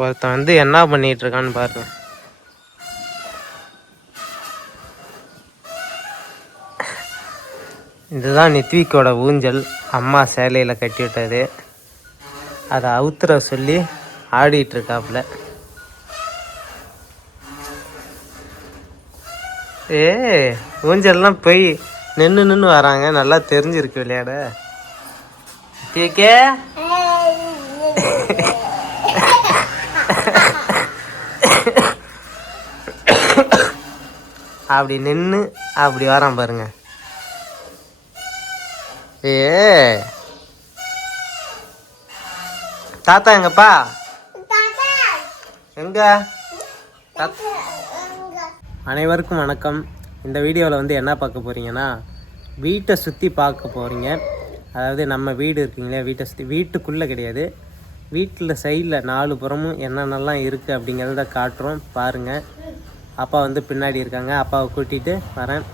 ஒருத்தன் வந்து என்ன பண்ணிட்டு இருக்கான்னு பாருங்க. இதுதான் நித்விக்கோட ஊஞ்சல். அம்மா சேலையில் கட்டி விட்டது. அதை அவுத்துற சொல்லி ஆடிட்டு இருக்காப்புல. ஊஞ்சல்லாம் போய் நின்று வராங்க. நல்லா தெரிஞ்சிருக்கு விளையாட. கேக்கே அப்படி நின்று அப்படி வரான் பாருங்க. தாத்தா எங்கப்பா? எங்க? அனைவருக்கும் வணக்கம். இந்த வீடியோவில் வந்து என்ன பார்க்க போகிறீங்கன்னா, வீட்டை சுற்றி பார்க்க போகிறீங்க. அதாவது நம்ம வீடு இருக்குங்களே, வீட்டை சுற்றி, வீட்டுக்குள்ளே கிடையாது, வீட்டில் சைடில் 4 புறமும் என்னென்னலாம் இருக்குது அப்படிங்கிறத காட்டுறோம் பாருங்கள். அப்பா வந்து பின்னாடி இருக்காங்க. அப்பாவை கூட்டிகிட்டு வரேன்.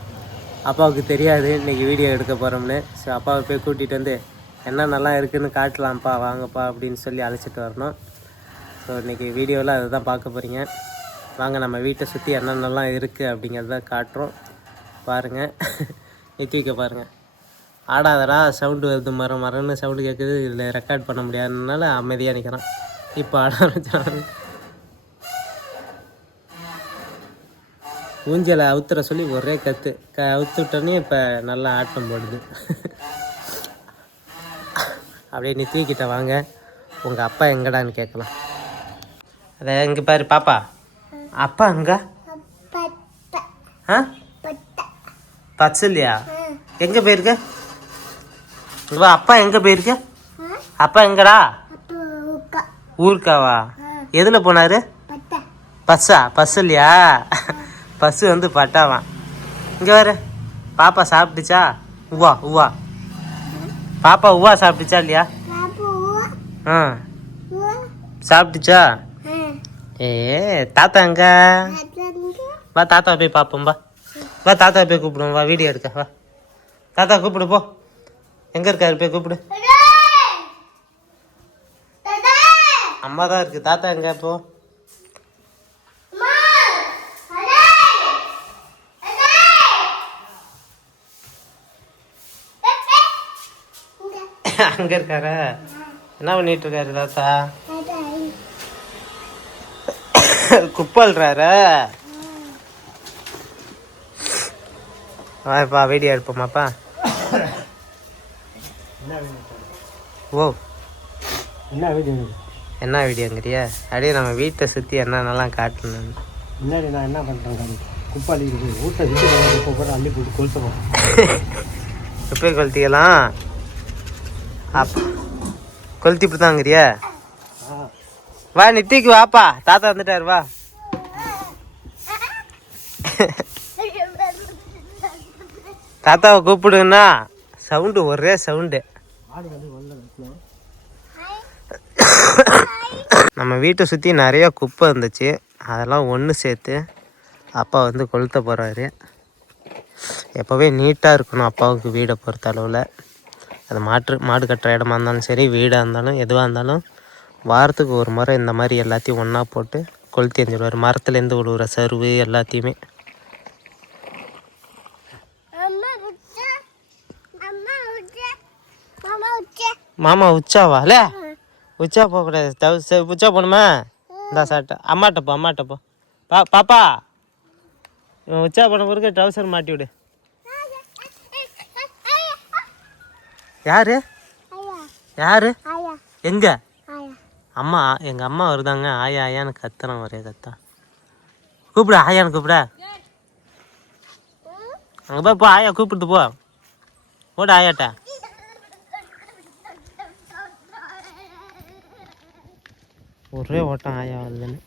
அப்பாவுக்கு தெரியாது இன்றைக்கி வீடியோ எடுக்க போகிறோம்னு. ஸோ அப்பாவை போய் கூட்டிகிட்டு வந்து என்னென்னலாம் இருக்குதுன்னு காட்டலாம்ப்பா, வாங்கப்பா அப்படின்னு சொல்லி அழைச்சிட்டு வரணும். ஸோ இன்றைக்கி வீடியோவில் அதை தான் பார்க்க போகிறீங்க. வாங்க நம்ம வீட்டை சுற்றி என்னென்னலாம் இருக்குது அப்படிங்கிறத காட்டுறோம் பாருங்கள். நித்விக்க பாருங்கள், ஆடாதடா சவுண்டு வருது, மரம்னு சவுண்டு கேட்குது. இதில் ரெக்கார்ட் பண்ண முடியாததுனால அமைதியாக நிற்கிறான். இப்போ ஆட ஆரம்பிச்சான். ஊஞ்சலை அவுத்துற சொல்லி ஒரே கற்று அவுத்துட்டோன்னே இப்போ நல்லா ஆட்டம் போடுது. அப்படியே நித்விக்கிட்ட வாங்க, உங்கள் அப்பா எங்கடான்னு கேட்கலாம். அதை இங்கே பாரு பாப்பா, அப்பா எங்க? பச்சு இல்லையா? எங்கே போயிருக்க? அப்பா எங்கே போயிருக்க? அப்பா எங்கடா? ஊருக்காவா? எதில் போனார்? பஸ்ஸு இல்லையா? பஸ்ஸு வந்து பட்டாவான். இங்கே வர பாப்பா சாப்பிட்டுச்சா? உவா பாப்பா உவா சாப்பிட்டுச்சா இல்லையா? சாப்பிட்டுச்சா? தாத்தா எங்க? வா தாத்தா போய் பார்ப்போம். வா தாத்தா போய் கூப்பிடுவோம். வா வீடியோ எடுக்க. வா தாத்தா கூப்பிடு போ. எங்கே இருக்காரு போய் கூப்பிடு. அம்மா தான் இருக்கு. தாத்தா எங்க? போ. அங்கே இருக்காரா? என்ன பண்ணிட்டு இருக்காரு தாத்தா? குப்பல்றாரு. வாப்பா வீடியோ எடுப்போமாப்பா. ஓ என்ன வீடியோங்கிறிய? அப்படியே நம்ம வீட்டை சுற்றி என்னென்னலாம் காட்டணும். முன்னாடி நான் என்ன பண்ணுறேன், குப்பாளி வீட்டை சுற்றி குப்பை அள்ளி போட்டு கொளுத்துவோம். குப்பையை கொளுத்திக்கலாம். கொளுத்தி இப்படிதாங்கிறிய? வா நித்திக்கு வாப்பா, தாத்தா வந்துட்டாரு. வா தாத்தாவை கூப்பிடுங்கண்ணா. சவுண்டு ஒரே சவுண்டு. நம்ம வீட்டை சுற்றி நிறையா குப்பை இருந்துச்சு. அதெல்லாம் ஒன்று சேர்த்து அப்பா வந்து கொளுத்த போகிறாரு. எப்போவே நீட்டாக இருக்கணும் அப்பாவுக்கு வீடை பொறுத்த அளவில். அது மாடு கட்டுற இடமா இருந்தாலும் சரி, வீடாக இருந்தாலும் எதுவாக இருந்தாலும் வாரத்துக்கு ஒரு முறை இந்த மாதிரி எல்லாத்தையும் ஒன்றா போட்டு கொளுத்தி எறிஞ்சிடுவார். மரத்துலேருந்து விழுவுற சருவு எல்லாத்தையுமே. மாமா உச்சாவால? உச்சா போகக்கூடாது. உச்சா போகணுமா? இந்த சாட்டை அம்மாட்ட போ. பாப்பா உச்சா போன பிறகு ட்ரௌசர் மாட்டி விடு. யாரு எங்க? அம்மா. எங்கள் அம்மா வருதாங்க. ஆயான்னு கத்துறேன், ஒரே கத்தா. கூப்பிட ஆயான்னு கூப்பிட. அங்கே போ ஆயா கூப்பிடுது போ. ஓட ஆயாட்ட. ஒரே ஓட்டம் ஆயா வருதுன்னு.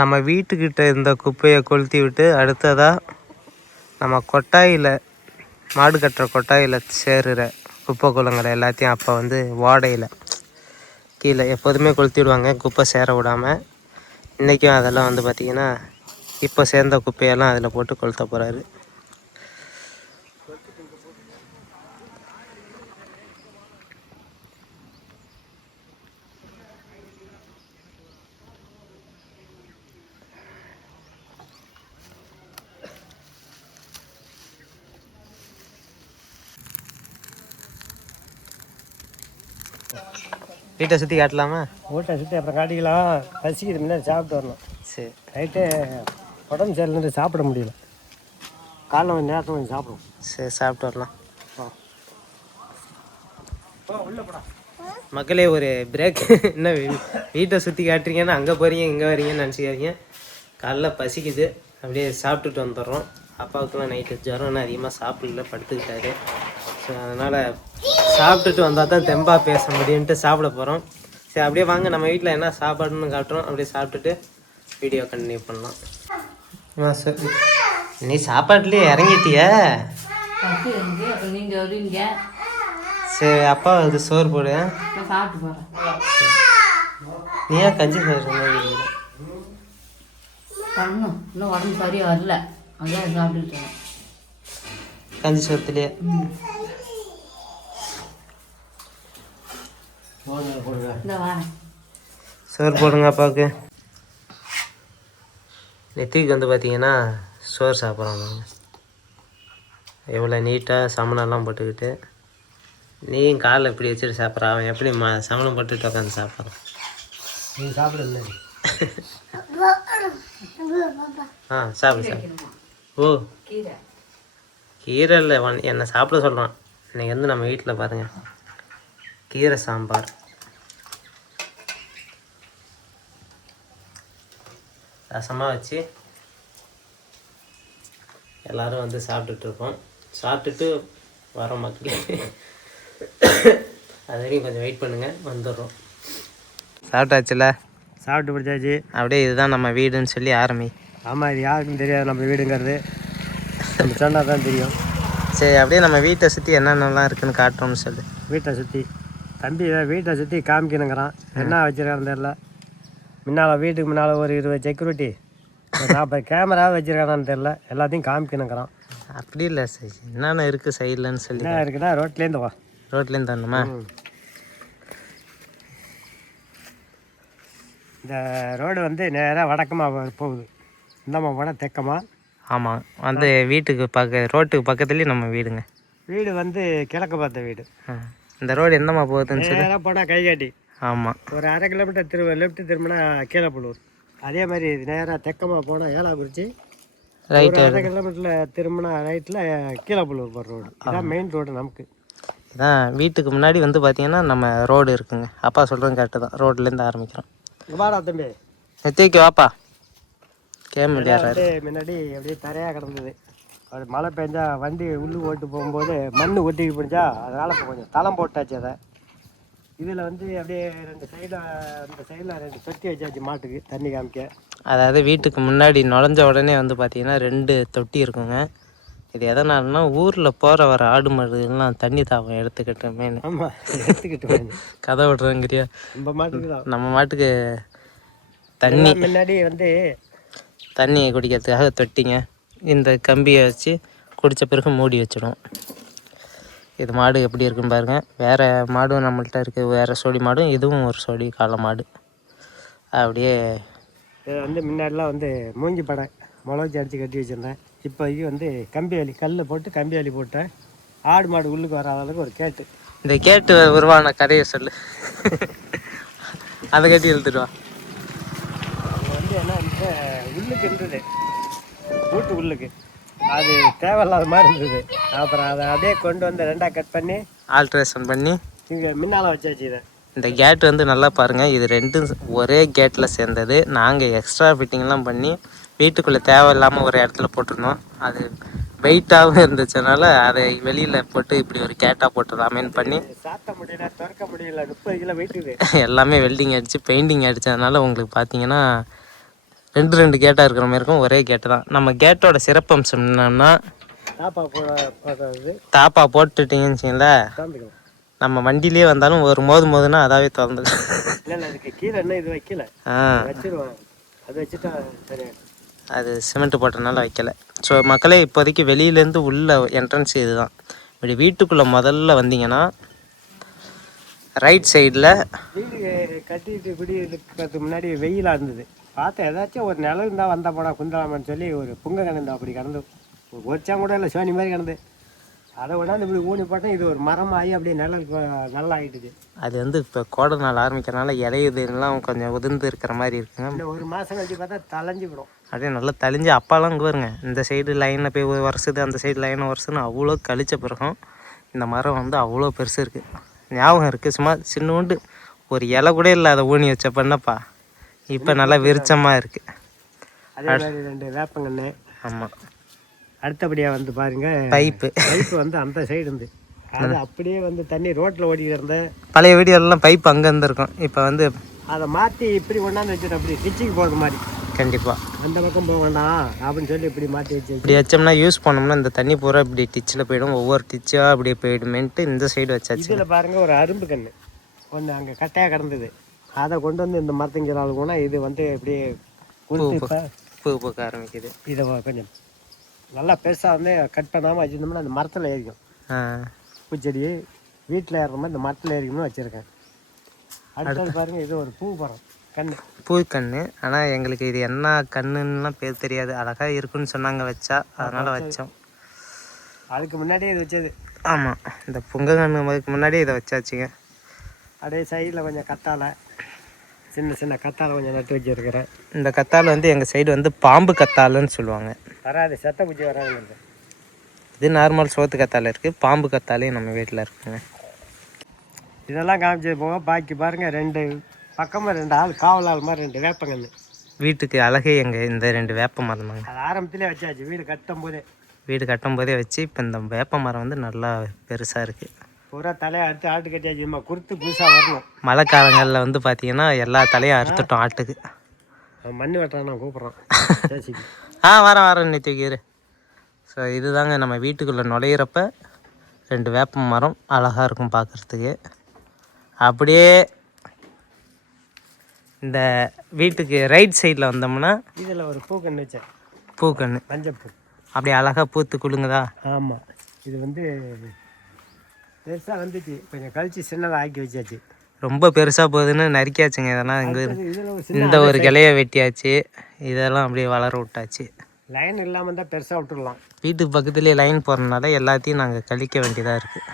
நம்ம வீட்டுக்கிட்ட இந்த குப்பையை கொளுத்தி விட்டு அடுத்ததாக நம்ம கொட்டாயில், மாடு கட்டுற கொட்டாயில் சேருகிற குப்பை குளங்களை எல்லாத்தையும் அப்போ வந்து ஓடையில் கீழே எப்போதுமே கொளுத்தி விடுவாங்க, குப்பை சேர விடாமல். இன்றைக்கும் அதெல்லாம் வந்து பார்த்திங்கன்னா இப்போ சேர்ந்த குப்பையெல்லாம் அதில் போட்டு கொளுத்த போகிறாரு. வீட்டை சுற்றி காட்டலாமா? வீட்டை சுற்றி அப்புறம் காட்டிக்கலாம். பசிக்குது, முன்னாடி சாப்பிட்டு வரணும். சரி. நைட்டு உடம்பு சரியில்லைன்னு சாப்பிட முடியல. காலைல கொஞ்சம் நேரத்தில் கொஞ்சம் சாப்பிடுவோம். சரி, சாப்பிட்டு வரலாம். உள்ள போடா மக்களே, ஒரு பிரேக். என்ன வீட்டை சுற்றி காட்டுறீங்கன்னா அங்கே போகிறீங்க இங்கே வரீங்கன்னு நினச்சிக்காதீங்க. காலைல பசிக்குது, அப்படியே சாப்பிட்டுட்டு வந்துடுறோம். அப்பாவுக்குலாம் நைட்டு ஜுரம்னு அதிகமாக சாப்பிடல, படுத்துக்கிட்டாரு. ஸோ அதனால் சாப்பிட்டுட்டு வந்தால் தான் தெம்பாக பேச முடியும்ட்டு சாப்பிட போகிறோம். சரி, அப்படியே வாங்க நம்ம வீட்டில் என்ன சாப்பாடுன்னு காட்டுறோம். அப்படியே சாப்பிட்டுட்டு வீடியோ கண்டினியூ பண்ணலாம். நீ சாப்பாட்டுலேயே இறங்கிட்டிய? சரி, அப்பா அது சோறு போடு. நீ ஏன் கஞ்சி சோறு? இன்னும் உடம்பு சரியாக வரல, அதான் சாப்பிட்டுட்டேன் கஞ்சி சோத்துலேயே. சோறு போடுங்க அப்பாவுக்கு. நெத்திக்கு வந்து பார்த்தீங்கன்னா சோறு சாப்பிட்றாங்க. எவ்வளோ நீட்டாக சமணம்லாம் போட்டுக்கிட்டு. நீயும் காலை இப்படி வச்சுட்டு சாப்பிட்ற, அவன் எப்படி சமணம் போட்டுட்டு உட்காந்து சாப்பிட்றான். நீ சாப்பிடுங்க. ஆ, சாப்பிடு. ஓ, கீரை இல்லை, என்னை சாப்பிட சொல்கிறான். இன்றைக்கி வந்து நம்ம வீட்டில் பாருங்கள், கீரை சாம்பார். ரசமாக வச்சு எல்லோரும் வந்து சாப்பிட்டுட்ருக்கோம். சாப்பிட்டுட்டு வரோம் மக்களே. அது வரைக்கும் கொஞ்சம் வெயிட் பண்ணுங்கள், வந்துடுறோம். சாப்பிட்டாச்சுல? சாப்பிட்டு பிடிச்சாச்சு. அப்படியே இதுதான் நம்ம வீடுன்னு சொல்லி ஆரம்பி. ஆமாம், இது யாருக்கும் தெரியாது நம்ம வீடுங்கிறது, நம்ம சொன்னால் தான் தெரியும். சரி, அப்படியே நம்ம வீட்டை சுற்றி என்னென்னலாம் இருக்குதுன்னு காட்டுறோம்னு சொல்லு. வீட்டை சுற்றி தம்பி வீட்டை சுற்றி காமிக்கணுங்கிறான். என்ன வச்சுருக்கான்னு தெரில. முன்னால் வீட்டுக்கு முன்னால் ஒரு 20 செக்யூரிட்டி, 40 கேமரா வச்சுருக்கானான்னு தெரில. எல்லாத்தையும் காமிக்கணுங்கிறான். அப்படி இல்லை சார், என்னென்ன இருக்குது சைட்லன்னு சொல்லி. என்ன இருக்குன்னா ரோட்லேருந்து வா. ரோட்லேருந்து தரணுமா? இந்த ரோடு வந்து நேராக வடக்கமாக போகுது. இந்தம்மா போனால் தெக்கமா. ஆமாம், வந்து வீட்டுக்கு ரோட்டுக்கு பக்கத்துலேயே நம்ம வீடுங்க. வீடு வந்து கிழக்கு பார்த்த வீடு. இந்த ரோடு என்னம்மா போகுதுன்னு சொல்லி. நேராக போனால் கைகாட்டி. ஆமாம், ஒரு 1/2 கிலோமீட்டர் லெஃப்ட் திரும்பினா கீழப்பள்ளூர். அதே மாதிரி நேராக தெக்கமாக போனால் ஏலாக்குறிச்சி. ரைட்டு. 1/2 கிலோமீட்டரில் திரும்பினா ரைட்டில் கீழப்பள்ளூர் போகிற ரோடு. இதான் மெயின் ரோடு நமக்கு. இதான் வீட்டுக்கு முன்னாடி வந்து பார்த்தீங்கன்னா நம்ம ரோடு இருக்குங்க. அப்பா சொல்கிறேன் கரெக்டு தான், ரோட்லேருந்து ஆரம்பிக்கிறோம். வாடா தம்பி, நெத்திக்கு வாப்பா. கேமரா முன்னாடி அப்படியே தரையாக கிடந்தது. அது மழை பெஞ்சா வண்டி உள்ளு ஓட்டு போகும்போது மண் ஒட்டிக்கு போச்சா, அதனால் இப்போ கொஞ்சம் தளம் போட்டாச்சு. அதை இதில் வந்து அப்படியே 2 சைடில், இந்த சைடில் 2 தொட்டி வச்சாச்சு மாட்டுக்கு தண்ணி காமிக்க. அதாவது வீட்டுக்கு முன்னாடி நுழைஞ்ச உடனே வந்து பார்த்தீங்கன்னா 2 தொட்டி இருக்குங்க. இது எதனாலனா ஊரில் போகிற வர ஆடு மாடுகள்லாம் தண்ணி தாகம் எடுத்துக்கிட்டு மேன். ஆமாம், எடுத்துக்கிட்டு கதை விட்றேங்கிறியா? நம்ம மாட்டுக்கு தண்ணி முன்னாடி வந்து தண்ணியை குடிக்கிறதுக்காக தொட்டிங்க. இந்த கம்பியை வச்சு குடித்த பிறகு மூடி வச்சிடும். இது மாடு எப்படி இருக்குன்னு பாருங்கள். வேறு மாடும் நம்மள்கிட்ட இருக்குது, வேறு சோடி மாடும். இதுவும் ஒரு சோடி காளை மாடு. அப்படியே இது வந்து முன்னாடிலாம் வந்து மூங்கி படை முளச்சி அடித்து கட்டி வச்சுருந்தேன். இப்போதைக்கு வந்து கம்பி வேலி, கல் போட்டு கம்பி வேலி போட்டேன். ஆடு மாடு உள்ளுக்கு வராத அளவுக்கு ஒரு கேட்டு. இந்த கேட்டு உருவான கதையை சொல்லு. அதை கட்டி இழுத்துடுவா. வந்து என்ன வந்து உள்ளுக்கு இருந்தது, வீட்டு உள்ளுக்கு. அது தேவையில்லாத மாதிரி இருந்தது. அப்புறம் அதை அப்படியே கொண்டு வந்து 2ஆக கட் பண்ணி ஆல்ட்ரேஷன் பண்ணி இங்கே முன்னால் வச்சாச்சு. இதை இந்த கேட் வந்து நல்லா பாருங்கள், இது 2 ஒரே கேட்டில் சேர்ந்தது. நாங்கள் எக்ஸ்ட்ரா ஃபிட்டிங்லாம் பண்ணி வீட்டுக்குள்ளே தேவையில்லாமல் ஒரு இடத்துல போட்டிருந்தோம். அது வெயிட்டாகவும் இருந்துச்சுனால அதை வெளியில் போட்டு இப்படி ஒரு கேட்டாக போட்டுடலாமேன்னு பண்ணி சாத்த முடியல, திறக்க முடியல. 30 கிலோ வெயிட்டு. எல்லாமே வெல்டிங் அடித்து பெயிண்டிங் அடித்ததுனால உங்களுக்கு பார்த்தீங்கன்னா 2 கேட்டாக இருக்கிற மாதிரி இருக்கும். ஒரே கேட்டு தான். நம்ம கேட்டோட சிறப்பம்சம் என்னன்னா, தாப்பா போட்டுட்டீங்கன்னு வச்சுங்களேன், நம்ம வண்டியிலே வந்தாலும் ஒரு மோதுனா அதாவே திறந்துடும். கீழே என்ன இது வைக்கல, வச்சிருவாங்க. அது வச்சுட்டா சரியா. அது சிமெண்ட் போட்டனால வைக்கல. ஸோ மக்களே, இப்போதைக்கு வெளியிலேருந்து உள்ள என்ட்ரன்ஸ் இது தான். இப்படி வீட்டுக்குள்ளே முதல்ல வந்தீங்கன்னா ரைட் சைடில் வீடு கட்டிட்டு குடி இருக்கிறதுக்கு முன்னாடி வெயிலாக இருந்தது. பார்த்தேன் ஏதாச்சும் ஒரு நிலம் இருந்தால் வந்தால் போனால் குந்தலாமான்னு சொல்லி ஒரு புங்க கிடந்து அப்படி கிடந்து ஒரிச்சா கூட இல்லை, சோனி மாதிரி கிடந்து. அதை கொண்டாந்து இப்படி ஊனி போட்டால் இது ஒரு மரமாகி அப்படியே நிழலுக்கு நல்லா ஆகிட்டுது. அது வந்து இப்போ கோடை நாள் ஆரம்பிக்கிறனால இலையுதுலாம் கொஞ்சம் உதிர்ந்து இருக்கிற மாதிரி இருக்குங்க. இந்த ஒரு மாதம் கழிச்சு பார்த்தா தலைஞ்சு விடும். அப்படியே நல்லா தளிஞ்சு அப்பாலாம் இங்கே வருங்க. இந்த சைடு லைனில் போய் வருஷது, அந்த சைடு லைனை வருஷன்னு அவ்வளோ கழிச்ச பிறகும் இந்த மரம் வந்து அவ்வளோ பெருசு இருக்குது. ஞாபகம் இருக்குது, சும்மா சின்னோண்டு ஒரு இலை கூட இல்லை அதை ஊனி வச்ச பண்ணப்பா. இப்போ நல்லா விருச்சமாக இருக்குது. அதே மாதிரி 2 வேப்பங்கன்று. ஆமாம். அடுத்தபடியாக வந்து பாருங்க பைப்பு வந்து அந்த சைடு இருந்து அது அப்படியே வந்து தண்ணி ரோட்டில் ஓடிக்கிட்டு இருந்தேன். பழைய வீடியோலாம் பைப் அங்கே இருந்திருக்கும். இப்போ வந்து அதை மாற்றி இப்படி கொண்டாந்து வச்சுட்டு அப்படி டிச்சுக்கு போகிற மாதிரி. கண்டிப்பாக அந்த பக்கம் போக வேண்டாம் அப்படின்னு சொல்லி இப்படி மாற்றி வச்சு இப்படி வச்சோம்னா யூஸ் பண்ணோம்னா இந்த தண்ணி பூரா இப்படி டிச்சில் போயிடும். ஒவ்வொரு டிச்சாக அப்படியே போயிடுமேன்ட்டு இந்த சைடு வச்சாச்சு. இதில் பாருங்கள் ஒரு அரும்பு கன்று ஒன்று அங்கே கட்டையாக கிடந்தது. அதை கொண்டு வந்து இந்த மரத்துங்கிற ஆளுக்குன்னா இது வந்து இப்படியே பூ பூக்க ஆரம்பிக்குது. இதை கொஞ்சம் நல்லா பெருசாக வந்து கட் பண்ணாமல் வச்சுருந்தோம்னா அந்த மரத்தில் ஏறிக்கும். பூச்செடி வீட்டில் ஏறுற மாதிரி இந்த மரத்தில் ஏறிக்கணும்னு வச்சுருக்கேன். அடுத்தது பாருங்கள் இது ஒரு பூ மரம் கன்று, பூ கன்று. ஆனால் எங்களுக்கு இது என்ன கன்றுலாம் பேர் தெரியாது. அழகாக இருக்குன்னு சொன்னாங்க வச்சா, அதனால் வச்சோம். அதுக்கு முன்னாடியே இது வச்சது. ஆமாம், இந்த பொங்க கன்றுக்கு முன்னாடியே இதை வச்சாச்சுங்க. அப்படியே சைடில் கொஞ்சம் கத்தாழை, சின்ன சின்ன கத்தாழை கொஞ்சம் நட்டு வச்சுருக்கிறேன். இந்த கத்தாழை வந்து எங்கள் சைடு வந்து பாம்பு கத்தாழைன்னு சொல்லுவாங்க. வராது, செத்த பூச்சி வராதுங்க. இது நார்மல் சோத்து கத்தாழை இருக்குது, பாம்பு கத்தாழையும் நம்ம வீட்டில் இருக்குங்க. இதெல்லாம் காமிச்சது போக பாக்கி பாருங்கள் 2 பக்கமாக 2 ஆள் காவல் ஆள் மாதிரி 2 வேப்பங்கன்று. வீட்டுக்கு அழகே எங்கள் இந்த 2 வேப்ப மரம் தாங்க. அது ஆரம்பத்திலே வச்சாச்சு வீடு கட்டும் போதே வச்சு இப்போ இந்த வேப்ப மரம் வந்து நல்லா பெருசாக இருக்குது. பூரா தலையை அறுத்து ஆட்டு கட்டியாச்சு. குறுத்து புதுசாக வரணும். மழை காலங்களில் வந்து பார்த்தீங்கன்னா எல்லா தலையும் அறுத்துட்டோம் ஆட்டுக்கு. மண் வெட்டான் நான் கூப்பிட்றான். வரேன் நீ தூக்கிடு. ஸோ இதுதாங்க நம்ம வீட்டுக்குள்ளே நுழையிறப்ப 2 வேப்ப மரம் அழகாக இருக்கும் பார்க்குறதுக்கு. அப்படியே இந்த வீட்டுக்கு ரைட் சைடில் வந்தோம்னா இதில் ஒரு பூக்கன்று வச்சேன். பூக்கன்று மஞ்சப்பூ அப்படியே அழகாக பூத்து குலுங்குதா. ஆமாம், இது வந்து பெருசாக வந்துச்சு. கொஞ்சம் கழிச்சு சின்னதாக ஆக்கி வச்சாச்சு. ரொம்ப பெருசாக போகுதுன்னு நறுக்கியாச்சுங்க. இதெல்லாம் இங்கே இந்த ஒரு கிளைய வெட்டியாச்சு. இதெல்லாம் அப்படியே வளர விட்டாச்சு. லைன் இல்லாமல் தான் பெருசாக விட்டுடலாம். வீட்டுக்கு பக்கத்துலேயே லைன் போகிறதுனால எல்லாத்தையும் நாங்கள் கழிக்க வேண்டியதாக இருக்குது.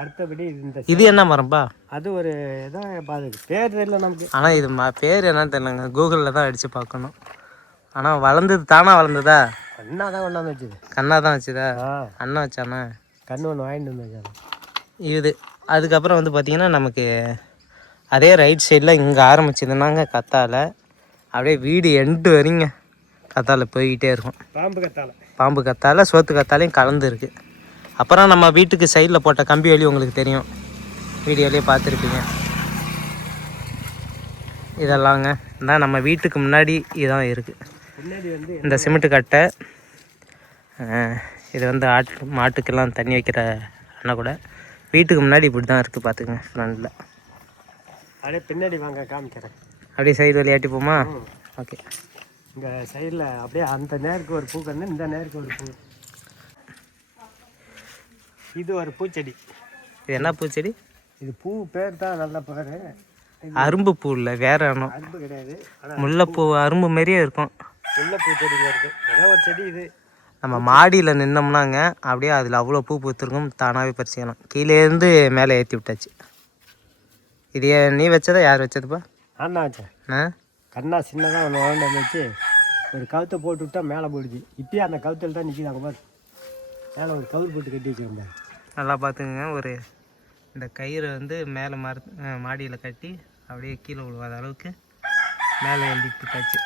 அடுத்தபடி இது என்ன மரம்பா? அது ஒரு ஏதோ பேர் தெரியல நமக்கு. ஆனால் இது பேர் என்னன்னு தெரியலங்க, கூகுளில் தான் அடித்து பார்க்கணும். ஆனால் வளர்ந்தது தானா வளர்ந்ததா? கண்ணா தான் கொண்டாந்து வச்சுது. கண்ணா தான் வச்சுதா? அண்ணா வச்சானா? கண்ணு ஒன்று வாங்கிட்டு வந்து வச்சாங்க. இது அதுக்கப்புறம் வந்து பார்த்திங்கன்னா நமக்கு அதே ரைட் சைடில் இங்கே ஆரம்பிச்சதுனாங்க கத்தாழை. அப்படியே வீடு எண்டு வரைங்க கத்தாழை போய்கிட்டே இருக்கும். பாம்பு கத்தாழை சோத்து கத்தாழையும் கலந்து இருக்குது. அப்புறம் நம்ம வீட்டுக்கு சைடில் போட்ட கம்பி வேலி உங்களுக்கு தெரியும், வீடியோலேயே பார்த்துருப்பீங்க. இதெல்லாங்க தான் நம்ம வீட்டுக்கு முன்னாடி இதான் இருக்குது. இந்த சிமெண்ட்டு கட்டை, இது வந்து மாட்டுக்கெல்லாம் தண்ணி வைக்கிற அண்ணா கூட. வீட்டுக்கு முன்னாடி இப்படி தான் இருக்குது பார்த்துக்குங்க. ஃப்ரண்டில் அப்படியே பின்னாடி வாங்க காமிக்கிறேன். அப்படியே சைடு வழியாட்டி போமா? ஓகே. இந்த சைடில் அப்படியே அந்த நேருக்கு ஒரு பூ கன்று, இந்த நேருக்கு ஒரு பூ. இது ஒரு பூச்செடி. இது என்ன பூச்செடி? இது பூ பேர் தான் நல்ல பேர். அரும்பு பூ இல்லை, வேற ஒன்றும். அரும்பு கிடையாது, முல்லைப்பூ அரும்பு மாரியே இருக்கும். முல்லைப்பூ செடிங்க இருக்குது. ஏதோ ஒரு செடி இது. நம்ம மாடியில் நின்னோம்னாங்க அப்படியே அதில் அவ்வளோ பூ பூத்துருக்கும். தானாகவே பறிச்சிக்கலாம். கீழேருந்து மேலே ஏற்றி விட்டாச்சு. இது நீ வச்சதா யார் வச்சதுப்பா? நான் வச்சேன். கண்ணா சின்னதாக ஒன்று வாங்க வச்சு ஒரு கவுத்தை போட்டு விட்டா மேலே போயிடுச்சு. இப்பயே அந்த கவுத்தில் தான் நிற்கிது. அங்கே பாரு, மேலே ஒரு கவுர் போட்டு கட்டி வச்சுருந்தேன். நல்லா பார்த்துக்குங்க. ஒரு இந்த கயிறை வந்து மேலே மாடியில் கட்டி அப்படியே கீழே விழுவாத அளவுக்கு மேலே எழுதிட்டாச்சு.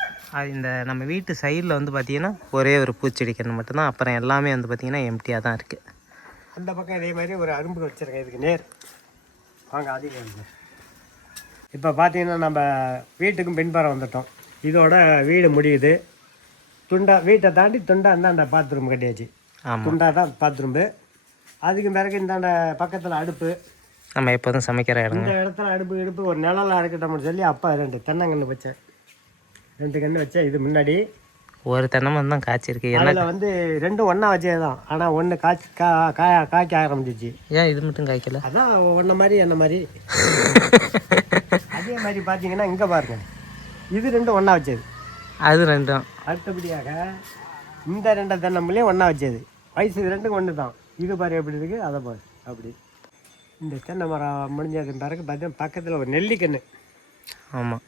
இந்த நம்ம வீட்டு சைடில் வந்து பார்த்திங்கன்னா ஒரே ஒரு பூச்செடி கன்று மட்டும்தான். அப்புறம் எல்லாமே வந்து பார்த்திங்கன்னா எம்டியாக தான் இருக்குது. அந்த பக்கம் இதே மாதிரி ஒரு அரும்பு வச்சுருக்கேன். இதுக்கு நேர் வாங்க அதிகம். இப்போ பார்த்தீங்கன்னா நம்ம வீட்டுக்கும் பின்புறம் வந்துட்டோம். இதோட வீடு முடியுது. வீட்டை தாண்டி துண்டா இந்தாண்ட பாத்ரூம் கட்டியாச்சு. துண்டா தான் பாத்ரூம்பு. அதுக்கு பிறகு இந்தாண்ட பக்கத்தில் அடுப்பு. நம்ம எப்போதும் சமைக்கிற இடம். இந்த இடத்துல அடுப்பு ஒரு நிழலாக இருக்கட்டும்னு சொல்லி அப்பா 2 தென்னங்கன்று வச்சேன். 2 கன்று வச்சேன். இது முன்னாடி ஒரு தென்னமரம் தான் காய்ச்சிருக்கு. அதில் வந்து 2 ஒன்றா வச்சே தான். ஆனால் ஒன்று காய்க்க ஆரம்பிச்சிச்சு. ஏன் இது மட்டும் காய்க்கல? அதான் ஒன்றை மாதிரி என்ன மாதிரி. அதே மாதிரி பார்த்தீங்கன்னா இங்கே பாருங்க, இது 2 ஒன்றா வச்சது. அது 2. அடுத்தபடியாக இந்த 2 தென்னம்புலையும் ஒன்றா வச்சது. வயசு இது 2க்கும் ஒன்று தான். இது பாரு எப்படி இருக்குது, அதை பாரு அப்படி. இந்த தென்னை மரம் முடிஞ்சது பிறகு பார்த்தீங்கன்னா பக்கத்தில் ஒரு நெல்லிக்கன்று. ஆமாம்,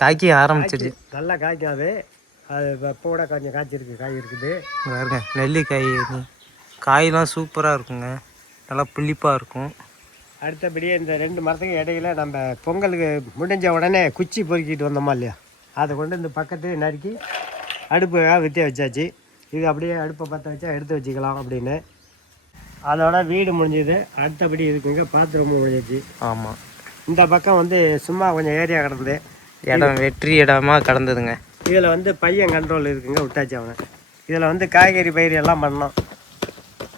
காய்க்க ஆரம்பிச்சிடுச்சு. நல்லா காய்க்கும் அது. அது இப்போ கூட கொஞ்சம் காய்ச்சிருக்கு, காய் இருக்குது பாருங்க. நெல்லிக்காய் காயெலாம் சூப்பராக இருக்குங்க, நல்லா புளிப்பாக இருக்கும். அடுத்தபடியே இந்த 2 மரத்துக்கு இடையில நம்ம பொங்கலுக்கு முடிஞ்ச உடனே குச்சி பொறுக்கிட்டு வந்தோமா இல்லையா, அதை கொண்டு இந்த பக்கத்து நறுக்கி அடுப்பு வித்திய வச்சாச்சு. இது அப்படியே அடுப்பை பற்ற வச்சா எடுத்து வச்சுக்கலாம் அப்படின்னு. அதோட வீடு முடிஞ்சுது. அடுத்தபடி இருக்குங்க பாத்ரூம் முடிஞ்சிச்சு. ஆமாம், இந்த பக்கம் வந்து சும்மா கொஞ்சம் ஏரியா கிடந்தது, இடம் வெற்றி இடமா கடந்ததுங்க. இதில் வந்து பையன் கண்ட்ரோல் இருக்குங்க, விட்டாச்சு அவனை. இதில் வந்து காய்கறி பயிர் எல்லாம் பண்ணோம்.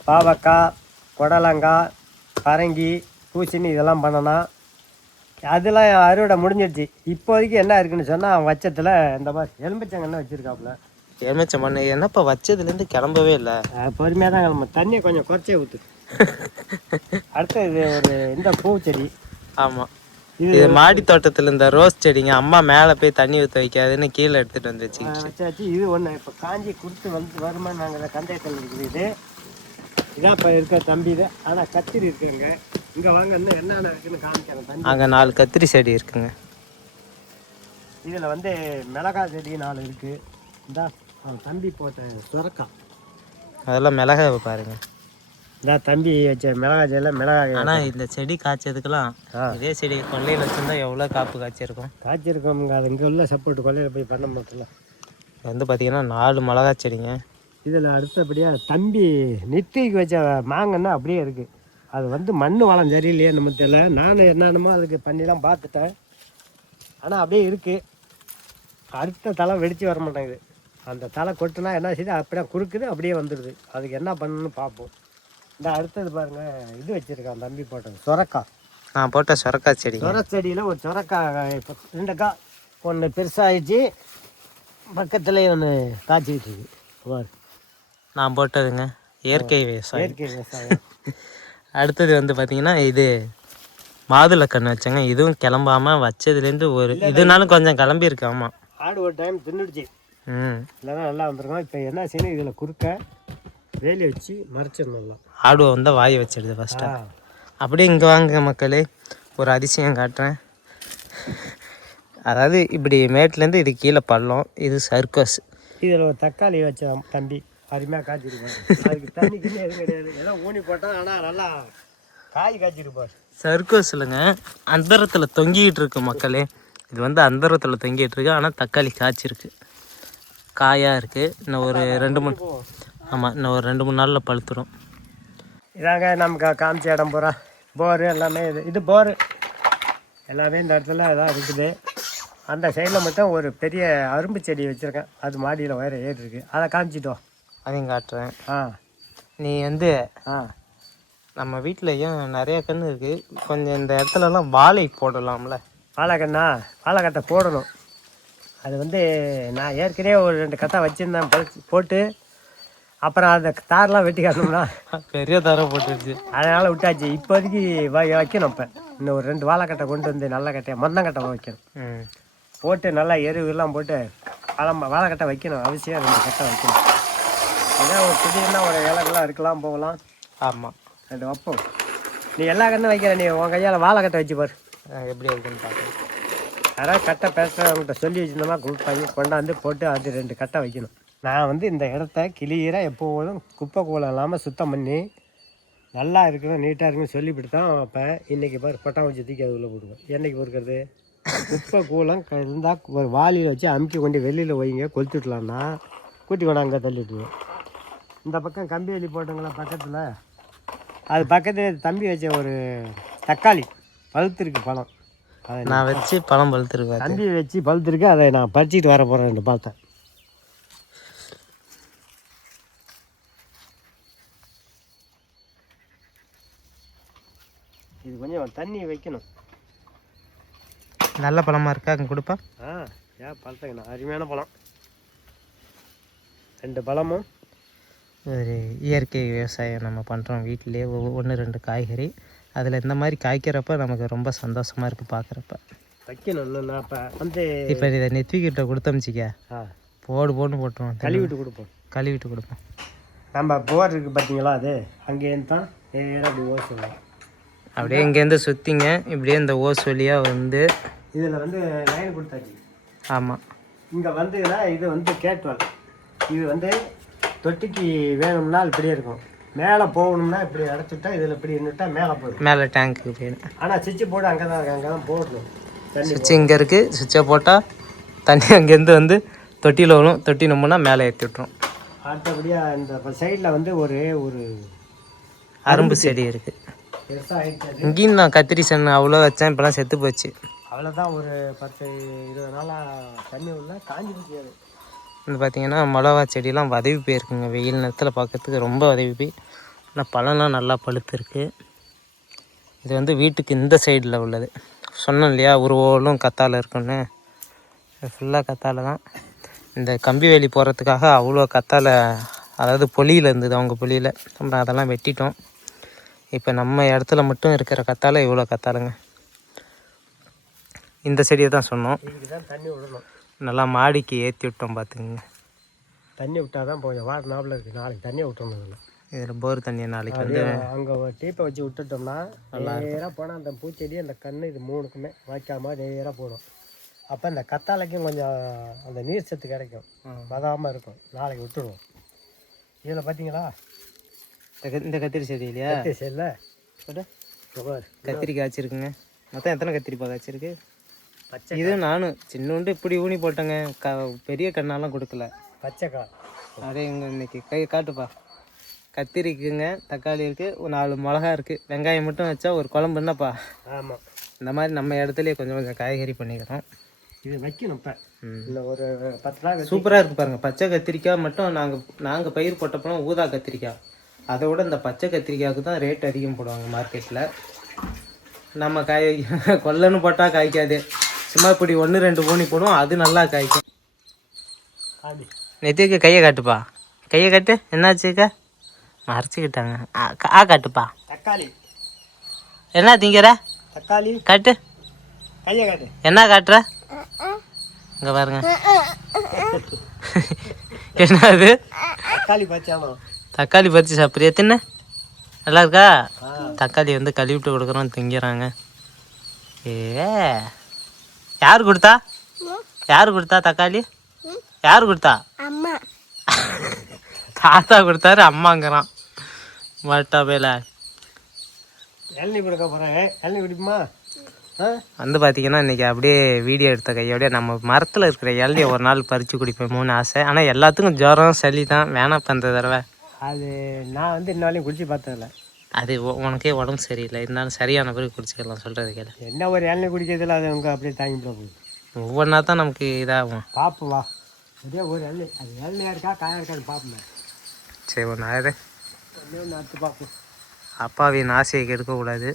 பாவக்காய், புடலங்காய், பரங்கி, பூசணி இதெல்லாம் பண்ணணும். அதெல்லாம் அறுவடை முடிஞ்சிடுச்சு. இப்போதைக்கு என்ன இருக்குன்னு சொன்னால் அவன் வச்சத்தில் இந்த மாதிரி எலும்பிச்சங்கன்னு வச்சுருக்காப்புல. எலுமிச்சை மண்ணு என்னப்பா வச்சதுலேருந்து கிளம்பவே இல்லை. பொறுமையாக தான் கிளம்ப, தண்ணியை கொஞ்சம் குறைச்சே ஊற்று. அடுத்து இது ஒரு இந்த பூச்செடி. ஆமாம், இது மாடி தோட்டத்தில் இந்த ரோஸ் செடிங்க. அம்மா மேலே போய் தண்ணி ஊற்ற வைக்காதுன்னு கீழே எடுத்துகிட்டு வந்து வச்சாச்சு. இது ஒன்று இப்போ காஞ்சி கொடுத்து வந்து வருமா, நாங்கள் கண்டாயத்தில் இருக்குது. இது இதான் இப்போ இருக்கிற தம்பி இது. ஆனால் கத்திரி இருக்குங்க. இங்கே வாங்க, இன்னும் என்னென்ன இருக்குன்னு காமிக்கிறேன். தண்ணி அங்கே 4 கத்திரி செடி இருக்குங்க. இதில் வந்து மிளகாய் செடி 4 இருக்குது. இந்தா தம்பி போட்ட சுரக்காய், அதெல்லாம் மிளகாய் பாருங்க. இந்த தம்பி வச்ச மிளகாய் செடியில் மிளகாய். ஆனால் இந்த செடி காய்ச்சதுக்கெல்லாம் இதே செடி கொள்ளையில் வச்சுருந்தா எவ்வளோ காப்பு காய்ச்சிருக்கும். காய்ச்சிருக்கோங்க. அது இங்கே உள்ள சப்போர்ட் கொள்ளையில் போய் பண்ண மாட்டல. வந்து பார்த்திங்கன்னா 4 மிளகாய் செடிங்க. இதில் அடுத்தபடியாக தம்பி நெத்திக்கு வச்ச மாங்கன்னா அப்படியே இருக்குது. அது வந்து மண் வளம் சரியில்லையே நம்ம தெரியல. நானும் என்னென்னமோ அதுக்கு பண்ணிலாம் பார்த்துட்டேன், ஆனால் அப்படியே இருக்குது. அடுத்த தலை வெடித்து வர மாட்டேங்குது. அந்த தலை கொட்டுனா என்ன செய்யுது, அப்படியே குறுக்குது, அப்படியே வந்துடுது. அதுக்கு என்ன பண்ணணும்னு பார்ப்போம். இந்த அடுத்தது பாருங்கள், இது வச்சுருக்கான் தம்பி போட்டது சுரக்காய். நான் போட்ட சுரக்காய் செடி. செடியில் ஒரு சுரக்காய் இப்போ 2 காய், ஒன்று பெருசாகிடுச்சு, பக்கத்துலேயே ஒன்று காய்ச்சிக்கிட்டு இருக்கு. பாரு, நான் போட்டதுங்க இயற்கை விவசாயம். இயற்கை விவசாயம். அடுத்தது வந்து பார்த்திங்கன்னா இது மாதுளை கன்று வச்சேங்க. இதுவும் கிளம்பாமல் வச்சதுலேருந்து ஒரு இதுனாலும் கொஞ்சம் கிளம்பியிருக்கு. ஆமாம், ஆடு ஒரு டைம் தின்னுடுச்சு. இல்லைன்னா நல்லா வந்திருக்கோம். இப்போ என்ன செய்யணும், இதில் குறுக்க வேலி வச்சு மறைச்சிடணும். ஆடுவை வந்து வாயை வச்சிடுது ஃபஸ்ட்டு. அப்படியே இங்கே வாங்க மக்களே, ஒரு அதிசயம் காட்டுறேன். அதாவது இப்படி மேட்லேருந்து இது கீழே பள்ளம், இது சர்க்கஸ். இதில் ஒரு தக்காளி வச்ச தம்பி அருமையாக காய்ச்சிருப்பார். அதுக்கு தண்ணிக்குன்னு எதுவும் கிடையாது, எல்லாம் ஊனி போட்டால் ஆனால் நல்லா காய் காய்ச்சிருப்பார். சர்க்கஸ் இல்லைங்க, அந்தரத்தில் தொங்கிக்கிட்டு இருக்கு மக்களே. இது வந்து அந்தரத்தில் தொங்கிட்டு இருக்கு, ஆனால் தக்காளி காய்ச்சிருக்கு, காயாக இருக்குது. இன்னும் ஒரு 2-3 ஆமாம், இன்னும் ஒரு 2-3 நாளில் பழுத்துடும். இதாங்க நமக்கு காமிச்ச இடம் பூரா போரு எல்லாமே. இது போரு எல்லாமே இந்த இடத்துல இதான் இருக்குது. அந்த சைடில் மட்டும் ஒரு பெரிய அரும்பு செடி வச்சுருக்கேன், அது மாடியில் வேறு ஏறி இருக்குது. அதை காமிச்சிட்டோம், அதையும் காட்டுறேன். நீ வந்து ஆ நம்ம வீட்டிலையும் நிறைய கன்று இருக்குது, கொஞ்சம் இந்த இடத்துலலாம் வாழை போடலாம்ல. வாழைக்கண்ணா, வாழைக்கட்டை போடணும். அது வந்து நான் ஏற்கனவே ஒரு 2 கட்டை வச்சுருந்தேன், போட்டு அப்புறம் அந்த தாரெலாம் வெட்டி காட்டணும்னா பெரிய தாரை போட்டுருச்சு, அதனால் விட்டாச்சு. இப்போதைக்கு வைக்கணும். இப்போ இன்னும் ஒரு 2 வாழைக்கட்டை கொண்டு வந்து நல்ல கட்டையை மண்ணங்கட்டை வைக்கணும். போட்டு நல்லா எருவெல்லாம் போட்டு வாழைக்கட்டை வைக்கணும், அவசியம் 2 கட்டை வைக்கணும். ஏன்னா ஒரு திடீர்னா ஒரு இலைகள்லாம் இருக்கலாம் போகலாம். ஆமாம், 2 வைப்போம். நீ எல்லா கண்ணும் வைக்கிற, நீ உன் கையால் வாழைக்கட்டை வச்சு பாரு எப்படி இருக்குன்னு பார்க்கணும். யாராவது கட்டை பேசுகிறவங்கள்ட்ட சொல்லி வச்சுருந்தோம்னா கொடுப்பாங்க, கொண்டாந்து போட்டு அது 2 கட்டை வைக்கணும். நான் வந்து இந்த இடத்த கிளியராக எப்போதும் குப்பை கூலம் இல்லாமல் சுத்தம் பண்ணி நல்லா இருக்கணும், நீட்டாக இருக்குன்னு சொல்லிவிட்டு தான் வைப்பேன். இன்றைக்கி பாரு கொட்டாங்குச்சி தூக்கி அது உள்ளே போடுவேன். என்றைக்கு பொறுக்கிறது, குப்பை கூலம் இருந்தால் ஒரு வாளியில் வச்சு அமுக்கி கொண்டு வெளியில் வைங்க, கொளுத்துட்டலான்னா கூட்டி கொண்டா அங்கே தள்ளிட்டுருவேன். இந்த பக்கம் கம்பி வேலி போட்டோங்களா பக்கத்தில், அது பக்கத்தில் தம்பி வச்ச ஒரு தக்காளி பழுத்திருக்கு பழம். அதை நான் வச்சு பழம் பழுத்திருக்கேன், தம்பி வச்சு பழுத்திருக்கு. அதை நான் பறிச்சிட்டு வர போகிறேன் 2 பழத்தை. இது கொஞ்சம் தண்ணி வைக்கணும். நல்ல பழமாக இருக்கா, அங்கே கொடுப்பா. ஏன் பழத்துக்கண்ணா, அருமையான பழம். 2 பழமும் ஒரு இயற்கை விவசாயம் நம்ம பண்ணுறோம் வீட்டிலேயே. 1-2 காய்கறி அதில் இந்த மாதிரி காய்க்கிறப்ப நமக்கு ரொம்ப சந்தோஷமாக இருக்குது பார்க்குறப்ப. வைக்கணும். நான் இப்போ வந்து இப்போ இதை நெத்திக்கிட்ட கொடுத்தமிச்சிக்க போடுன்னு போட்டுருவோம், கழுவிட்டு கொடுப்போம். கழுவிட்டு கொடுப்போம். நம்ம போர் இருக்குது பார்த்தீங்களா, அது அங்கேருந்து தான் நேராக அப்படி ஓசுவோம். அப்படியே இங்கேருந்து சுற்றிங்க இப்படியே இந்த ஓஸ் வழியாக வந்து இதில் வந்து லைன் கொடுத்தாச்சு. ஆமாம், இங்கே வந்துன்னா இது வந்து கேட்வால். இது வந்து தொட்டிக்கு வேணும்னா இப்படியே இருக்கும். மேலே போகணும்னா இப்படி அடைச்சிட்டா இதில் இப்படி நின்றுட்டா மேலே போயிடும். மேலே டேங்க்கு போயிடும். ஆனால் சுவிட்சு போர்டு அங்கே தான் இருக்குது, அங்கே தான் போடணும். தண்ணி சுவிட்ச் இங்கே இருக்குது, சுவிட்சை போட்டால் தண்ணி அங்கேருந்து வந்து தொட்டியில் வரும். தொட்டி நம்மனா மேலே ஏற்றி விட்ரும். அடுத்தபடியாக இந்த சைடில் வந்து ஒரு அரும்பு செடி இருக்குது. பெருசாக ஆகிடுச்சு. இங்கேயும் நான் கத்திரி சென்னு அவ்வளோ வச்சேன், இப்போலாம் செத்து போச்சு. அவ்வளோதான், ஒரு 10-20 நாளாக தண்ணி உள்ள காஞ்சி போச்சு. இது பார்த்திங்கன்னா மிளகா செடியெலாம் வதவி போயிருக்குங்க. வெயில் நேரத்தில் பார்க்கறதுக்கு ரொம்ப வதவி போய், ஆனால் பழம்லாம் நல்லா பழுத்துருக்கு. இது வந்து வீட்டுக்கு இந்த சைடில் உள்ளது. சொன்னேன் இல்லையா, ஒரு ஓலும் கத்தாழை இருக்குன்னு. இது ஃபுல்லாக கத்தாழை தான். இந்த கம்பி வேலி போகிறதுக்காக அவ்வளோ கத்தாழை, அதாவது பொலியில் இருந்தது அவங்க பொலியில். அப்புறம் அதெல்லாம் வெட்டிட்டோம். இப்போ நம்ம இடத்துல மட்டும் இருக்கிற கத்தாழை இவ்வளோ கத்தாழைங்க. இந்த செடியை தான் சொன்னோம், இதுக்கு தான் தண்ணி விடணும். நல்லா மாடிக்கு ஏற்றி விட்டோம். பார்த்துக்குங்க, தண்ணி விட்டால் தான் கொஞ்சம் வார நாப்பில் இருக்குது. நாளைக்கு தண்ணியை விட்டோம். இதில் போர் தண்ணியை நாளைக்கு வந்து அங்கே டீப்பை வச்சு விட்டுட்டோம்னா நேராக போனால் அந்த பூச்செடி அந்த கன்று இது மூணுக்குமே வாய்க்காமல் நேராக போடும். அப்போ இந்த கத்தாழைக்கும் கொஞ்சம் அந்த நீர் சத்து கிடைக்கும், வதாமல் இருக்கும். நாளைக்கு விட்டுருவோம். இதில் பார்த்தீங்களா இந்த கத்திரி செடி இல்லையா, சரியில்லை கத்திரி காய்ச்சிருக்குங்க. மொத்தம் எத்தனை கத்திரிப்பா காய்ச்சிருக்கு? பச்சை இது நானும் சின்னோண்டு இப்படி ஊனி போட்டேங்க. பெரிய கண்ணாலாம் கொடுக்கல. பச்சைக்காய் அதே இங்கே இன்னைக்கு கை காட்டுப்பா. கத்திரிக்குங்க, தக்காளி இருக்குது, ஒரு 4 மிளகா இருக்குது, வெங்காயம் மட்டும் வச்சா ஒரு குழம்பு என்னப்பா. ஆமாம், இந்த மாதிரி நம்ம இடத்துலையே கொஞ்சம் கொஞ்சம் காய்கறி பண்ணிக்கிறோம். இது வைக்கணும். இப்போ இல்லை ஒரு 10 நாள் சூப்பராக இருக்குது பாருங்கள். பச்சை கத்திரிக்காய் மட்டும் நாங்கள் பயிர் போட்டப்போலாம் ஊதா கத்திரிக்காய். அதை விட இந்த பச்சை கத்திரிக்காய்க்கு தான் ரேட் அதிகம் போடுவாங்க மார்க்கெட்டில். நம்ம காய் கொல்லன்னு போட்டால் காய்க்காது. சும்மா இப்படி 1-2 ஊனி போடுவோம், அது நல்லா காய்க்கும். நெத்திக்கு கையை காட்டுப்பா, கையை காட்டு. என்னாச்சுக்கா? மறைச்சிக்கிட்டாங்க. காட்டுப்பா. தக்காளி என்ன திங்கிற? தக்காளி காட்டு, கையை காட்டு. என்ன காட்டுற? இங்கே பாருங்க. என்னது? தக்காளி பச்சாமா. தக்காளி பறிச்சு சாப்பிட்றியா? தின்னு நல்லா இருக்கா? தக்காளி வந்து கழுவிட்டு கொடுக்குறோம், திங்கிறாங்க. யார் கொடுத்தா? யார் கொடுத்தா தக்காளி? யார் கொடுத்தா? அம்மா. தாத்தா கொடுத்தாரு, அம்மாங்கிறான். மாட்டா பேல. இளநீ கொடுக்க போகிறேன், இளநீ குடிப்புமா? வந்து பார்த்தீங்கன்னா இன்றைக்கி அப்படியே வீடியோ எடுத்த கையோடைய நம்ம மரத்தில் இருக்கிற இளநியை ஒரு நாள் பறித்து குடிப்போமோன்னு ஆசை. ஆனால் எல்லாத்துக்கும் ஜுரம் சளி தான். வேணாம் இந்த தடவை. அது நான் வந்து இன்னும் குடிச்சு பார்த்ததில்ல. அது உனக்கே உடம்பு சரியில்லை, இருந்தாலும் சரியான பிறகு குடிச்சிக்கலாம். சொல்கிறது கேளு. என்ன ஒரு இளநீ குடிக்கிறதுல அது உங்க அப்படியே தாங்கி போகுது. ஒவ்வொன்றா தான் நமக்கு இதாகும். பார்ப்போம் வா. அதே ஒரு இளநீ, அது இளநியாக இருக்கா காயாக இருக்கான்னு பார்ப்போம். சரி, ஒன்று ஆகுது. ஒன்று நட்டு பார்ப்போம். அப்பாவின் ஆசையை கெடுக்கக்கூடாது.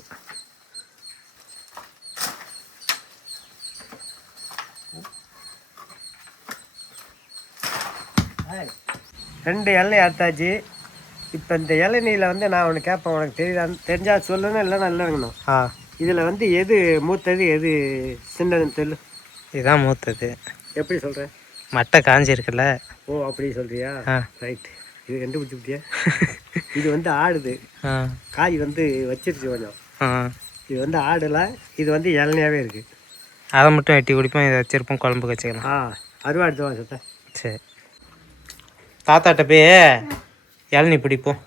ரெண்டு இளநீ அறுத்தாச்சு. இப்போ இந்த இளநீயில் வந்து நான் ஒன்று கேட்பேன், உனக்கு தெரிஞ்சா சொல்லணும், இல்லைன்னா இல்லைங்கணும். இதில் வந்து எது மூத்தது எது சின்னதுன்னு சொல்லு. இதுதான் மூத்தது. எப்படி சொல்கிறேன்? மட்டை காஞ்சிருக்குல்ல. ஓ, அப்படி சொல்கிறியா? ரைட்டு. இது கண்டுபிடிச்சிட்டியா? இது வந்து ஆடுது, காய் வந்து வச்சிருச்சு கொஞ்சம். இது வந்து ஆடலை, இது வந்து இளநியாகவே இருக்குது. அதை மட்டும் வெட்டி குடிப்போம், இதை வச்சிருப்போம், குழம்புக்கு வச்சுக்கலாம். அருவா எடுத்து வா சத்த. சரி, தாத்தாட்ட போய் இளநீ பிடிப்போம்.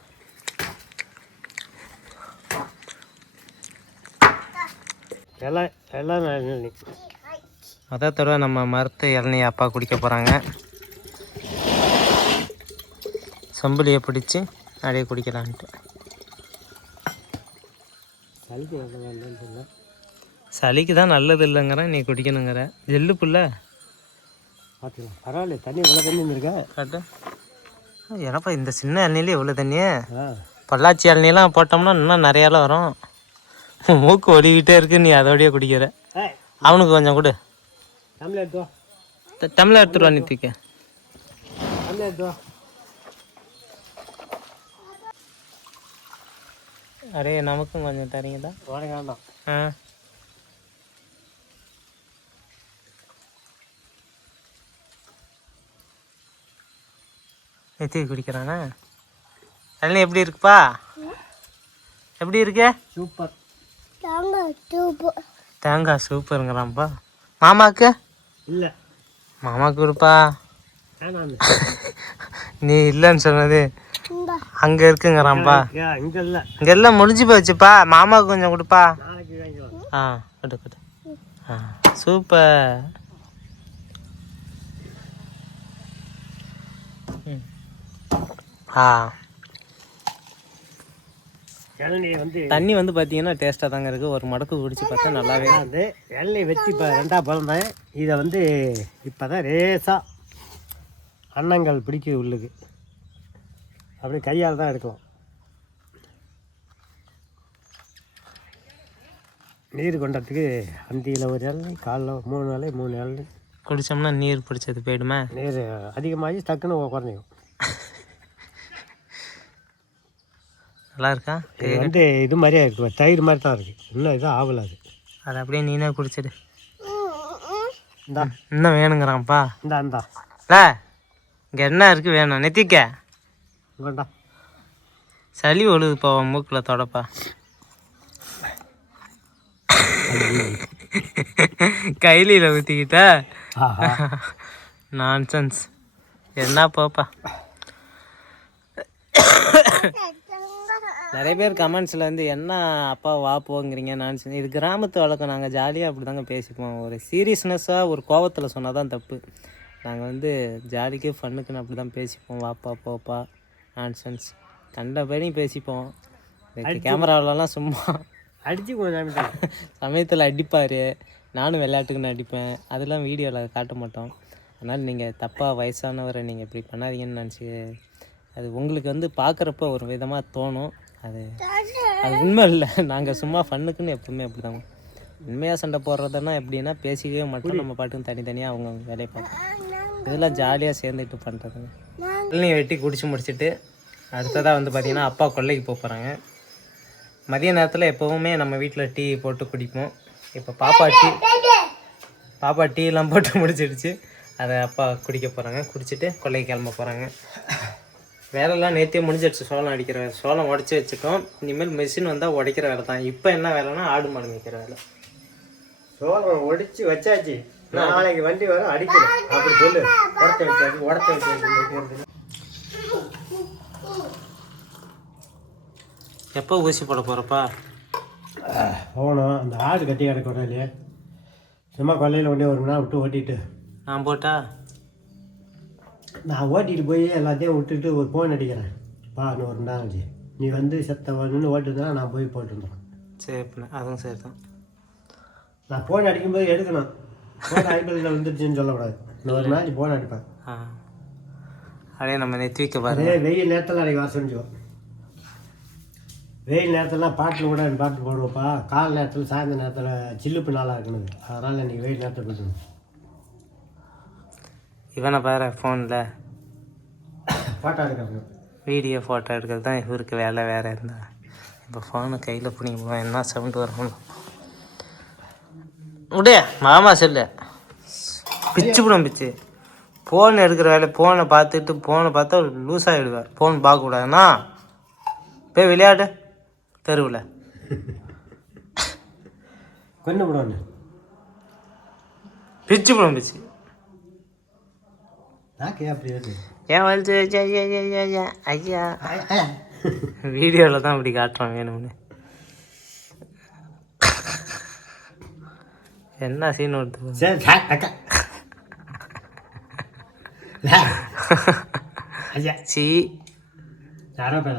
எல்லாம் இளநீ. மொதல் தடவை நம்ம மரத்து இளநீ அப்பா குடிக்க போகிறாங்க. சொம்புலியை பிடிச்சி அப்படியே குடிக்கலான்ட்டு. சளிக்கு தான் நல்லது இல்லைங்கிறேன், நீ குடிக்கணுங்கிற. ஜெல்லு புல்ல பார்த்துக்கலாம், பரவாயில்ல. தண்ணி இவ்வளோ தண்ணி இருந்திருக்கா? காட்டு. ஏன்னாப்பா இந்த சின்ன இளநிலே இவ்வளோ தண்ணியே. பொள்ளாச்சி இளநிலாம் போட்டோம்னா இன்னும் நிறையாலாம் வரும். மூக்கு ஒடிக்கிட்டே இருக்கு, நீ அதோடய குடிக்கிற. அவனுக்கு கொஞ்சம் கொடு. டம்ளர் எடுத்துவா. டம்ளர் எடுத்துருவா. நித்திக்க டம்ளர் எடுத்துவா. அரே, நமக்கும் கொஞ்சம் தரீங்கதா? உனக்கு வேண்டாம். நித்திக்கு குடிக்கிறானா? இளநீ எப்படி இருக்குப்பா? எப்படி இருக்கு? சூப்பர். தேங்காய் சூப்பருங்கிறான்ப்பா. மாமாவுக்கு இல்லை மாமாவுக்கு கொடுப்பா. வேணாம். நீ இல்லைன்னு சொன்னது அங்கே இருக்குங்கிறான்ப்பா. இங்கே இல்லை, இங்கெல்லாம் முடிஞ்சு போச்சுப்பா. மாமாவுக்கு கொஞ்சம் கொடுப்பா. நாளைக்கு வாங்கிக்கலாம். கொடு கொடு. சூப்பர். இளநீ வந்து தண்ணி வந்து பார்த்தீங்கன்னா டேஸ்ட்டாக தாங்க இருக்குது. ஒரு மடக்கு குடிச்சு பார்த்தா நல்லாவே வந்து இளநீ வச்சு இப்போ 2ஆக பிறந்தேன். இதை வந்து இப்போ தான் ரேஸாக அன்னங்கள் பிடிக்க உள்ளுக்கு அப்படியே கையால் தான் எடுக்கலாம். நீர் கொண்டதுக்கு அந்தியில் ஒரு இளநீ, காலைல 3 வேளை 3 இளநீ குடித்தோம்னா நீர் பிடிச்சது போயிடுமா? நீர் அதிகமாகி டக்குன்னு குறைஞ்சிக்கும். நல்லா இருக்கா? இது வந்து இது மாதிரியே இருக்குது, தயிர் மாதிரி தான் இருக்குது. இன்னும் இதுவும் ஆகலாது. அதை அப்படியே நீனே குடிச்சிடு. இந்தா இன்னும் வேணுங்கிறான்ப்பா. இந்தா இல்லை இங்கே என்ன இருக்குது வேணும் நெத்திக்க? இங்கோண்டா சளி ஒழுகுப்பா மூக்கில் தொடப்பா. கைலியில் ஊற்றிக்கிட்ட நான்சென்ஸ். என்ன போப்பா. நிறைய பேர் கமெண்ட்ஸில் வந்து என்ன அப்பா வா போங்கிறீங்க நான்சென்ஸ். இது கிராமத்து வழக்கம். நாங்கள் ஜாலியாக அப்படி தாங்க பேசிப்போம். ஒரு சீரியஸ்னஸ்ஸாக ஒரு கோவத்தில் சொன்னால் தான் தப்பு. நாங்கள் வந்து ஜாலிக்கு ஃபன்னுக்குன்னு அப்படி தான் பேசிப்போம். வாப்பா போப்பா நான்சென்ஸ் கண்டபடியும் பேசிப்போம். கேமராவிலலாம் சும்மா அடிச்சு கொஞ்சம் சமயத்தில் அடிப்பார். நானும் விளையாட்டுக்குன்னு அடிப்பேன். அதெல்லாம் வீடியோவில் காட்ட மாட்டோம். அதனால் நீங்கள் தப்பாக வயசானவரை நீங்கள் இப்படி பண்ணாதீங்கன்னு நினச்சி அது உங்களுக்கு வந்து பார்க்குறப்ப ஒரு விதமாக தோணும். அது உண்மை இல்லை. நாங்கள் சும்மா ஃபன்னுக்குன்னு எப்பவுமே அப்படி தாங்க. உண்மையாக சண்டை போடுறதுன்னா எப்படின்னா பேசிக்கவே மாட்டோம். நம்ம பாட்டுக்கு தனித்தனியாக அவங்க வேலையை பார்ப்போம். இதெல்லாம் ஜாலியாக சேர்ந்துட்டு பண்ணுறதுங்க. இளநீயை வெட்டி குடிச்சு முடிச்சுட்டு அடுத்ததாக வந்து பார்த்திங்கன்னா அப்பா கொல்லைக்கு போகிறாங்க. மதிய நேரத்தில் எப்போவுமே நம்ம வீட்டில் டீ போட்டு குடிப்போம். இப்போ பாப்பா டீலாம் போட்டு முடிச்சிடுச்சு. அதை அப்பா குடிக்க போகிறாங்க. குடிச்சிட்டு கொல்லைக்கு கிளம்ப போகிறாங்க. வேலைலாம் நேற்றே முடிஞ்சிடுச்சு. சோளம் உடச்சி வச்சுட்டோம். இனிமேல் மிஷின் வந்தால் உடைக்கிற வேலை தான். இப்போ என்ன வேலைன்னா ஆடு மாடு மேய்க்கிற வேலை. சோளம் ஒடிச்சு வச்சாச்சு. நாளைக்கு வண்டி வர அடிக்கணும் அப்படி சொல்லு. உடத்த வச்சாச்சு. எப்போ ஊசி போட போகிறப்பா? போகணும். அந்த ஆடு கட்டி கிடக்கணும் இல்லையா, சும்மா கொல்லையில் கொண்டே 1 மணி நேரம் விட்டு ஓட்டிட்டு நான் போட்டா நான் ஓட்டிகிட்டு போய் எல்லாத்தையும் விட்டுட்டு ஒரு ஃபோன் அடிக்கிறேன். பா இன்னும் 1 மணி நேரம் ஆச்சு, நீ வந்து செத்த நின்று ஓட்டுனா நான் போய் போட்டுருந்தேன். சரி அதுவும் சரி தான். நான் ஃபோன் அடிக்கும்போது எடுக்கணும். ஃபோன் ஐபிஎல்லில் வந்துடுச்சுன்னு சொல்லக்கூடாது. இன்னும் 1 நாளைக்கு ஃபோன் அடிப்பேன். அப்படியே நம்ம நெத்தி வைக்க பாருங்க. வெயில் நேரத்தில் அன்றைக்கி வர செஞ்சோம். வெயில் நேரத்துலலாம் பாட்டில் கூட பாட்டு போடுவோப்பா. காலை நேரத்தில் சாயந்தர நேரத்தில் சில்லுப்பு நாளாக இருக்கணும். அதனால் இன்றைக்கி வெயில் நேரத்தில் போய்க்கணும். இவனை பாரு ஃபோனில் ஃபோட்டோ எடுக்கணும். வீடியோ ஃபோட்டோ எடுக்கிறது தான் இவருக்கு வேலை வேறு இருந்தால். இப்போ ஃபோனு கையில் பிடிங்க என்ன சவுண்டு வரும் உடைய மாமா சொல்லு பிச்சு விடும் பிச்சு. ஃபோன் எடுக்கிற வேலை ஃபோனை பார்த்தா லூஸ் ஆகிடுவேன். ஃபோன் பார்க்கக்கூடாதுன்னா போய் விளையாடு தெருவில் கொண்டு விடுவானு பிச்சு விடும் பிச்சு. அப்படி இருக்கு ஏன் வலிச்சு ஐயா வீடியோவில் தான் இப்படி காட்டுறான் வேணும்னு. என்ன சீன் ஓடுது சி யாரோ பேர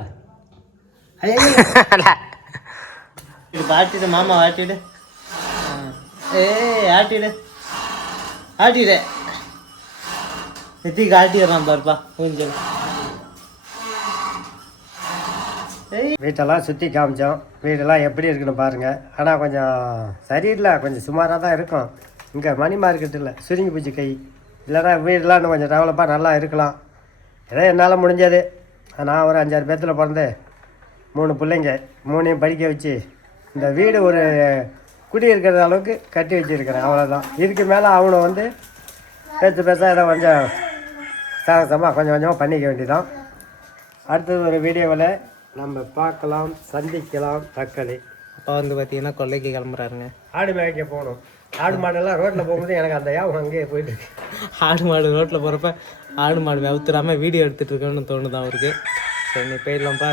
இது பாட்டிடு மாமா ஆட்டிடு. ஆட்டிடு நெத்திக்கு ஆட்டிடுறான் பாருப்பா கொஞ்சம். வீட்டெல்லாம் சுற்றி காமிச்சோம். வீடெல்லாம் எப்படி இருக்குன்னு பாருங்கள். ஆனால் கொஞ்சம் சரியில்லை, கொஞ்சம் சுமாராக தான் இருக்கும். இங்கே மணி மார்க்கெட் இல்லை, சுருங்கி போச்சு கை. இல்லைன்னா வீடெல்லாம் இன்னும் கொஞ்சம் டெவலப்பாக நல்லா இருக்கலாம். ஏதோ என்னால் முடிஞ்சது. நான் ஒரு 5-6 பேர்த்தில் பிறந்து 3 பிள்ளைங்க 3ஐயும் படிக்க வச்சு இந்த வீடு ஒரு குடியிருக்கிற அளவுக்கு கட்டி வச்சுருக்கிறேன். அவ்வளோதான். இதுக்கு மேலே அவனை வந்து பேச ஏதோ கொஞ்சம் சாகசமாக கொஞ்சம் கொஞ்சமாக பண்ணிக்க வேண்டியதான். அடுத்தது ஒரு வீடியோவில் நம்ம பார்க்கலாம், சந்திக்கலாம். தக்காளி அப்பா வந்து பார்த்தீங்கன்னா கொல்லைக்கு கிளம்புறாருங்க. ஆடு மேய்க்க போகணும். ஆடு மாடெல்லாம் ரோட்டில் போகும்போது எனக்கு அந்த யாவும் அங்கேயே போயிட்டு ஆடு மாடு ரோட்டில் போகிறப்ப ஆடு மாடு வெவுத்துறாமல் வீடியோ எடுத்துகிட்டு இருக்கோன்னு தோணுது அவருக்கு. சரி நீ போயிடலாம்ப்பா.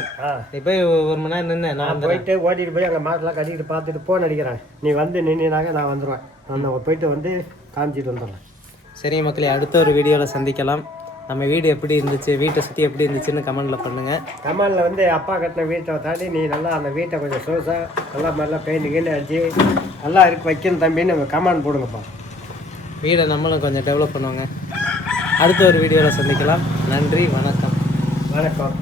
நீ போய் 1 மணி நேரம் நின்று நான் போயிட்டு ஓட்டிகிட்டு போய் அங்கே மாட்டெல்லாம் கட்டிக்கிட்டு பார்த்துட்டு ஃபோன் அடிக்கிறேன். நீ வந்து நின்றுனாக்க நான் வந்துடுவேன். நான் போயிட்டு வந்து காமிச்சிட்டு வந்துடுறேன். சரி மக்களே, அடுத்த ஒரு வீடியோவில் சந்திக்கலாம். நம்ம வீடு எப்படி இருந்துச்சு, வீட்டை சுற்றி எப்படி இருந்துச்சுன்னு கமெண்டில் பண்ணுங்கள். கமெண்டில் வந்து அப்பா கட்டின வீட்டை தாண்டி நீ நல்லா அந்த வீட்டை கொஞ்சம் சோசாக நல்லா மாதிரிலாம் பெயிண்ட் கீண்டு அடிச்சு நல்லா இருக்கு வைக்கணும் தம்பின்னு கமெண்ட் போடுங்கப்பா. வீடை நம்மளும் கொஞ்சம் டெவலப் பண்ணுவாங்க. அடுத்த ஒரு வீடியோவில் சந்திக்கலாம். நன்றி, வணக்கம். வணக்கம்.